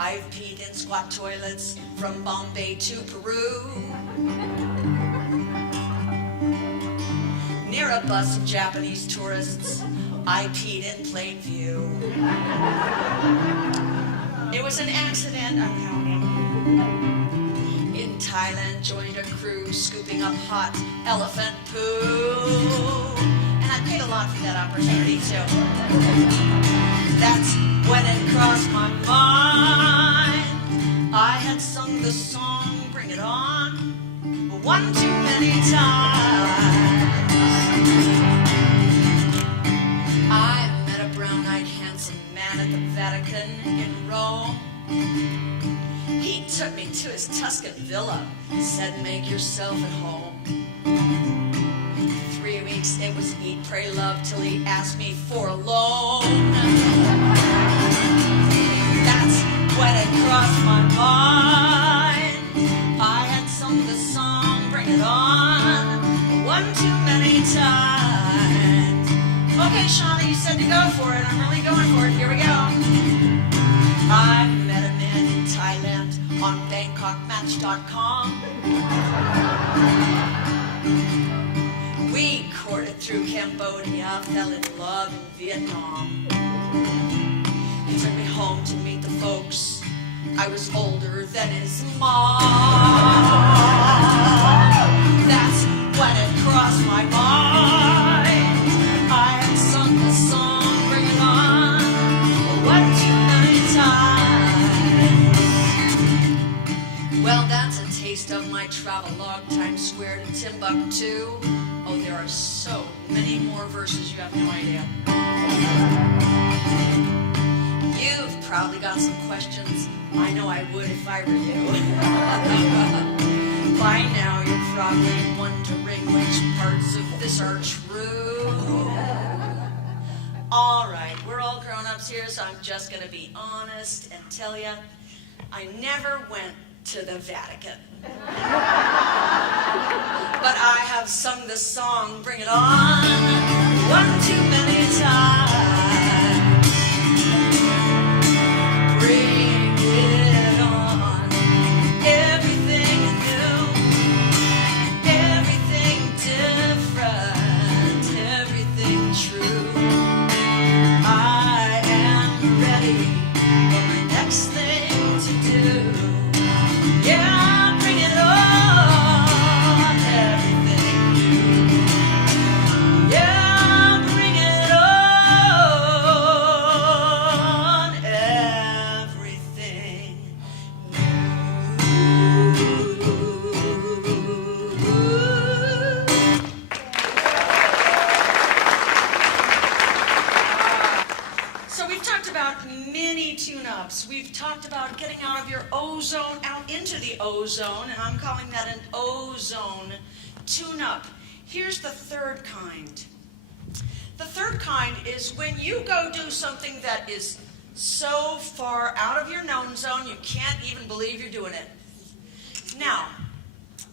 I've peed in squat toilets from Bombay to Peru. Near a bus of Japanese tourists, I peed in plain view. It was an accident, I'm counting. In Thailand, joined a crew scooping up hot elephant poo. And I paid a lot for that opportunity too. That's when it crossed my mind. I had sung the song, Bring It On, one too many times. I met a brown-eyed, handsome man at the Vatican in Rome. He took me to his Tuscan villa, said, make yourself at home. 3 weeks, it was eat, pray, love, till he asked me for a loan. That's when it crossed my mind. I had sung the song, Bring It On, one too many times. Okay, Jana, you said to go for it. I'm really going for it. Here we go. I met a man in Thailand on BangkokMatch.com. We courted through Cambodia, fell in love in Vietnam. He took me home to meet the folks. I was older than his mom. That's when it crossed my mind. I had sung the song, Bring It On, one too many times. Well, that's a taste of my travelogue, Times Square to Timbuktu. Oh, there are so many more verses, you have no idea. You've probably got some questions. I know I would if I were you. By now, you're probably wondering which parts of this are true. All right, we're all grown-ups here, so I'm just going to be honest and tell you, I never went to the Vatican. But I have sung the song, Bring It On, one too many times. Bring it on, everything new, everything different, everything true. I am ready for my next thing to do. Yeah, bring it on, everything new. Yeah, bring it on, everything So we've talked about mini tune-ups. We've talked about getting out of your ozone, out into the ozone, and I'm calling that an ozone tune-up. Here's the third kind. The third kind is when you go do something that is so far out of your known zone, you can't even believe you're doing it. Now,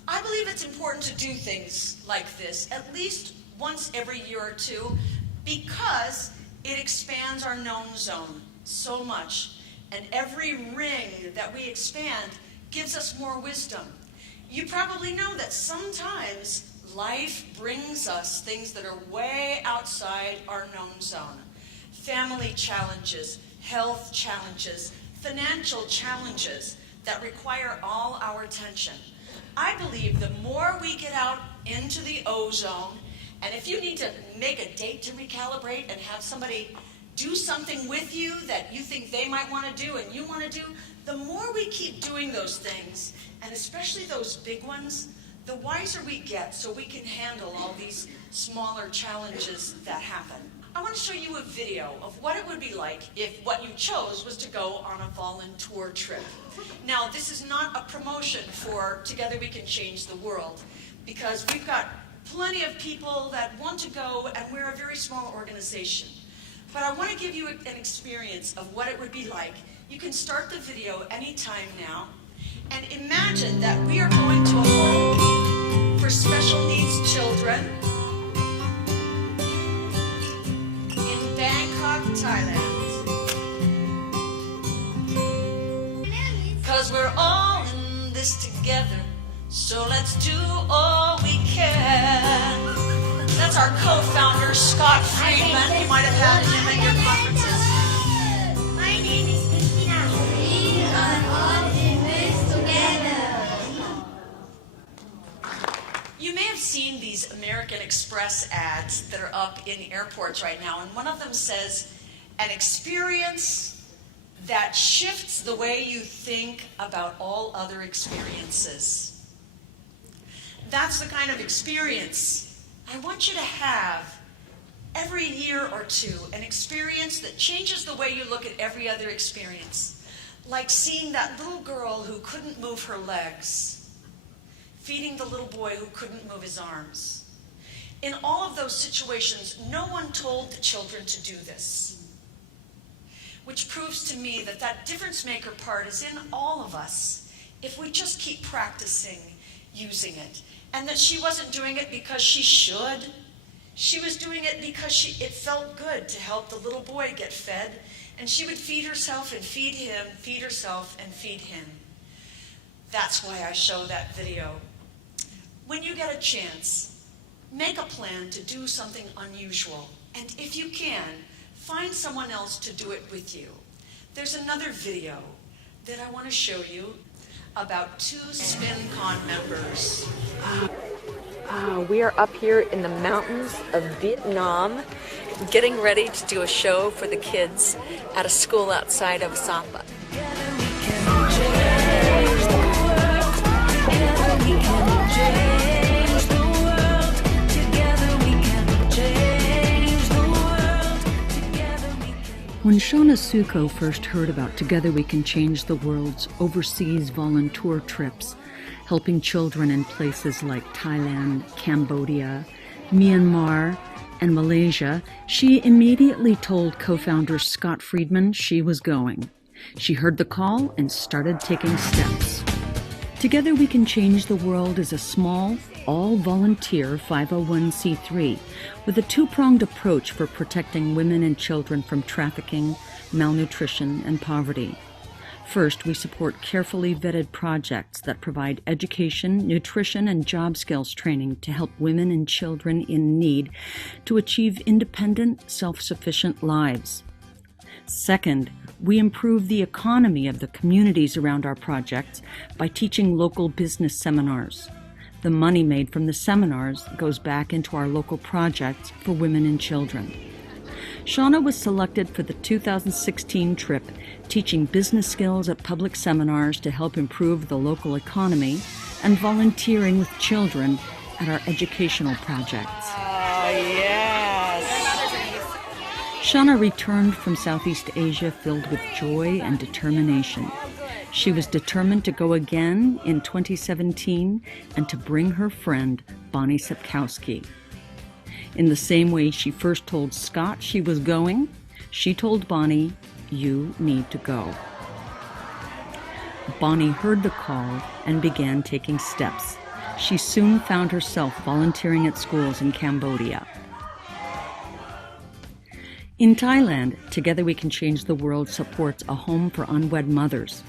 I believe it's important to do things like this at least once every year or two because it expands our known zone so much. And every ring that we expand gives us more wisdom. You probably know that sometimes life brings us things that are way outside our known zone. Family challenges, health challenges, financial challenges that require all our attention. I believe the more we get out into the ozone, and if you need to make a date to recalibrate and have somebody do something with you that you think they might want to do and you want to do, the more we keep doing those things, and especially those big ones, the wiser we get so we can handle all these smaller challenges that happen. I want to show you a video of what it would be like if what you chose was to go on a volun-tour trip. Now, this is not a promotion for Together We Can Change the World, because we've got plenty of people that want to go, and we're a very small organization. But I want to give you an experience of what it would be like. You can start the video anytime now, and imagine that we are going to a home for special needs children in Thailand. 'Cause we're all in this together, so let's do all we can. That's our co-founder, Scott Friedman. You might have had him at your conferences. My name is Christina. We are all in this together. You may have seen these American Express ads that are up in airports right now, and one of them says, an experience that shifts the way you think about all other experiences. That's the kind of experience I want you to have every year or two, an experience that changes the way you look at every other experience. Like seeing that little girl who couldn't move her legs, feeding the little boy who couldn't move his arms. In all of those situations, no one told the children to do this, which proves to me that that difference maker part is in all of us if we just keep practicing using it. And that she wasn't doing it because she should. She was doing it because it felt good to help the little boy get fed. And she would feed herself and feed him, feed herself and feed him. That's why I show that video. When you get a chance, make a plan to do something unusual. And if you can, find someone else to do it with you. There's another video that I want to show you about 2 SPINcon members. We are up here in the mountains of Vietnam, getting ready to do a show for the kids at a school outside of Sapa. When Jana Suko first heard about Together We Can Change the World's overseas volun-tour trips, helping children in places like Thailand, Cambodia, Myanmar, and Malaysia, she immediately told co-founder Scott Friedman she was going. She heard the call and started taking steps. Together We Can Change the World is a small, all-volunteer 501c3 with a 2-pronged approach for protecting women and children from trafficking, malnutrition, and poverty. First, we support carefully vetted projects that provide education, nutrition, and job skills training to help women and children in need to achieve independent, self-sufficient lives. Second, we improve the economy of the communities around our projects by teaching local business seminars. The money made from the seminars goes back into our local projects for women and children. Jana was selected for the 2016 trip, teaching business skills at public seminars to help improve the local economy and volunteering with children at our educational projects. Jana returned from Southeast Asia filled with joy and determination. She was determined to go again in 2017 and to bring her friend, Bonnie Sapkowski. In the same way she first told Scott she was going, she told Bonnie, "You need to go." Bonnie heard the call and began taking steps. She soon found herself volunteering at schools in Cambodia. In Thailand, Together We Can Change the World supports a home for unwed mothers.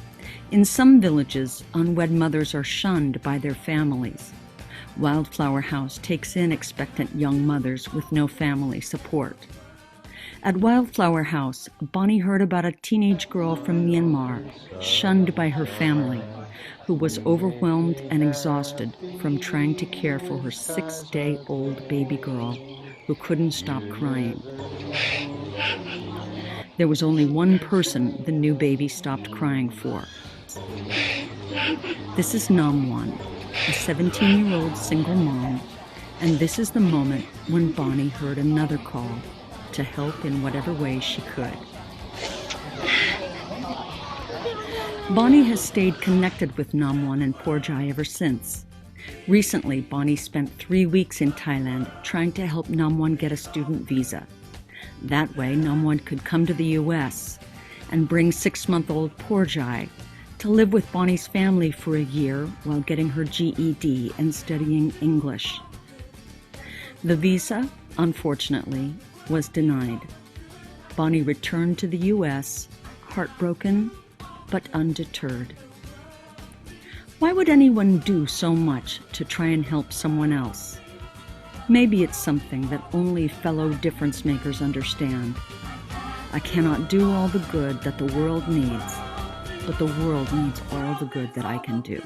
In some villages, unwed mothers are shunned by their families. Wildflower House takes in expectant young mothers with no family support. At Wildflower House, Bonnie heard about a teenage girl from Myanmar, shunned by her family, who was overwhelmed and exhausted from trying to care for her 6-day-old baby girl who couldn't stop crying. There was only one person the new baby stopped crying for. This is Namwan, a 17-year-old single mom, and this is the moment when Bonnie heard another call to help in whatever way she could. Bonnie has stayed connected with Namwan and Porjai ever since. Recently, Bonnie spent 3 weeks in Thailand trying to help Namwan get a student visa. That way, Namwan could come to the U.S. and bring 6-month-old Porjai to live with Bonnie's family for a year while getting her GED and studying English. The visa, unfortunately, was denied. Bonnie returned to the U.S., heartbroken but undeterred. Why would anyone do so much to try and help someone else? Maybe it's something that only fellow difference makers understand. I cannot do all the good that the world needs, but the world needs all the good that I can do.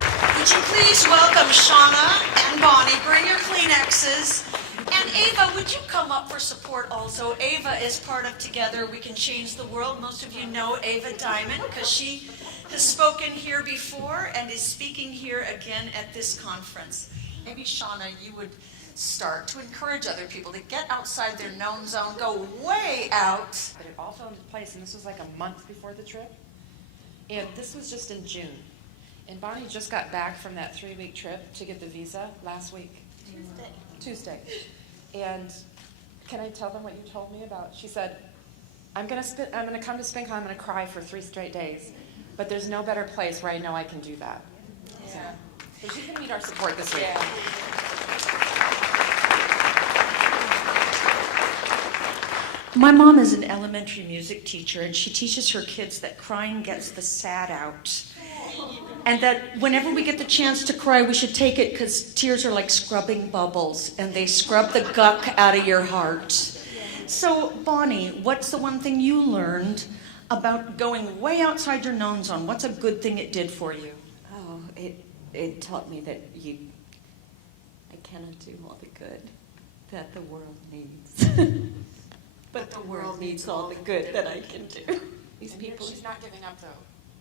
Would you please welcome Jana and Bonnie? Bring your Kleenexes. And Ava, would you come up for support also? Ava is part of Together We Can Change the World. Most of you know Ava Diamond because she has spoken here before and is speaking here again at this conference. Maybe, Jana, you would start to encourage other people to get outside their known zone, go way out. But it all fell into place, and this was like a month before the trip. And this was just in June. And Bonnie just got back from that 3-week trip to get the visa last week. Tuesday. And can I tell them what you told me about? She said, I'm gonna come to SPINcon, I'm gonna cry for 3 straight days. But there's no better place where I know I can do that. Yeah. So she's gonna need our support this week. Yeah. My mom is an elementary music teacher, and she teaches her kids that crying gets the sad out. And that whenever we get the chance to cry, we should take it because tears are like scrubbing bubbles, and they scrub the guck out of your heart. So, Bonnie, what's the one thing you learned about going way outside your known zone? What's a good thing it did for you? Oh, it taught me that I cannot do all the good that the world needs. But the world needs all the good that I can do. These people. She's not giving up, though.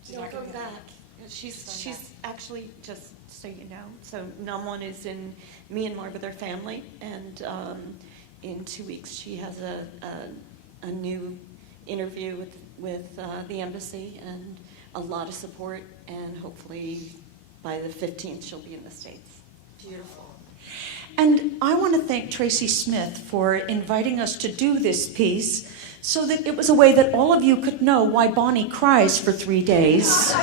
She's Don't not go giving back. up. She's actually, just so you know, so Namwon is in Myanmar with her family, and in 2 weeks she has a new interview with the embassy and a lot of support, and hopefully by the 15th she'll be in the States. Beautiful. And I want to thank Tracy Smith for inviting us to do this piece so that it was a way that all of you could know why Bonnie cries for 3 days.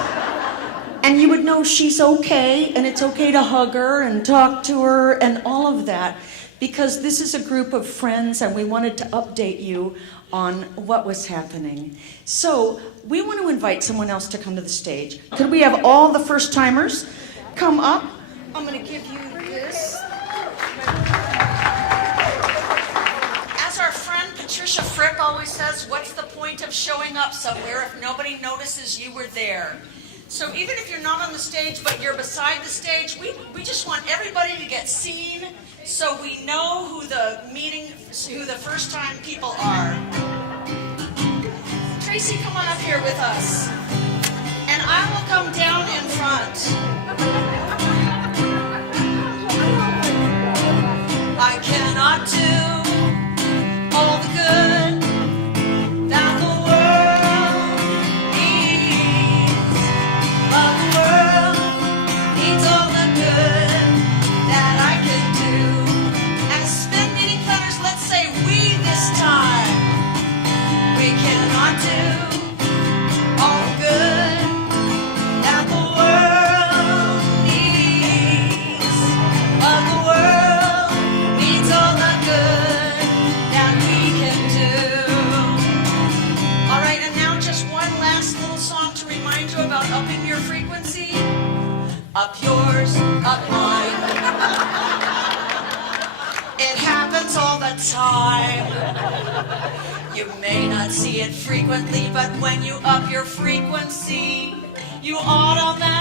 And you would know she's okay, and it's okay to hug her and talk to her and all of that, because this is a group of friends and we wanted to update you on what was happening. So we want to invite someone else to come to the stage. Could we have all the first timers come up? I'm going to give you this. As our friend Patricia Frick always says, what's the point of showing up somewhere if nobody notices you were there? So even if you're not on the stage, but you're beside the stage, we just want everybody to get seen so we know who the first time people are. Tracy, come on up here with us. And I will come down in front. I cannot do all the good that the world needs, but the world needs all the good that I can do. As spin meeting planners, let's say we this time. We cannot do all the good that the world needs, but the world needs all the good that we can do. All right, and now just one last little song to remind you about upping your frequency. Up yours, up mine. It happens all the time. You may not see it frequently, but when you up your frequency, you automatically